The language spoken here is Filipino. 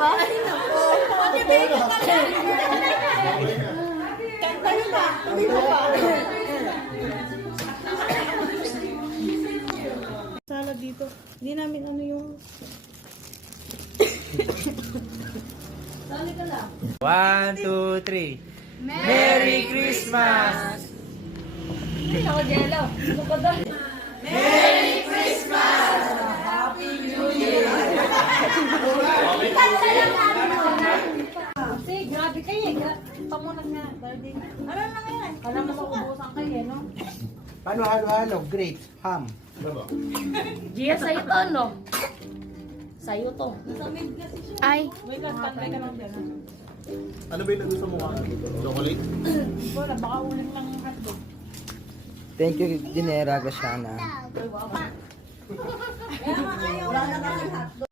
ba? Sala dito. Hindi namin ano yung... One, two, three. Merry Christmas! Hindi ako jello. Ano ka doon? Kasi grabe kayo eh. Gra- Pamunag na. Birthday. Ano na yan? Kala mo maubusan kayo eh, no? Paano halo-halo? Grapes, ham. Gia, sa'yo to, no? Sa'yo to. Ay. Wait lang, pantay ka lang dyan. Ano ba yung nandun sa mukha? Chocolate? Wala, baka uling lang yung hotdog. Thank you, Dinera Gashana. Wala na kasi hotdog.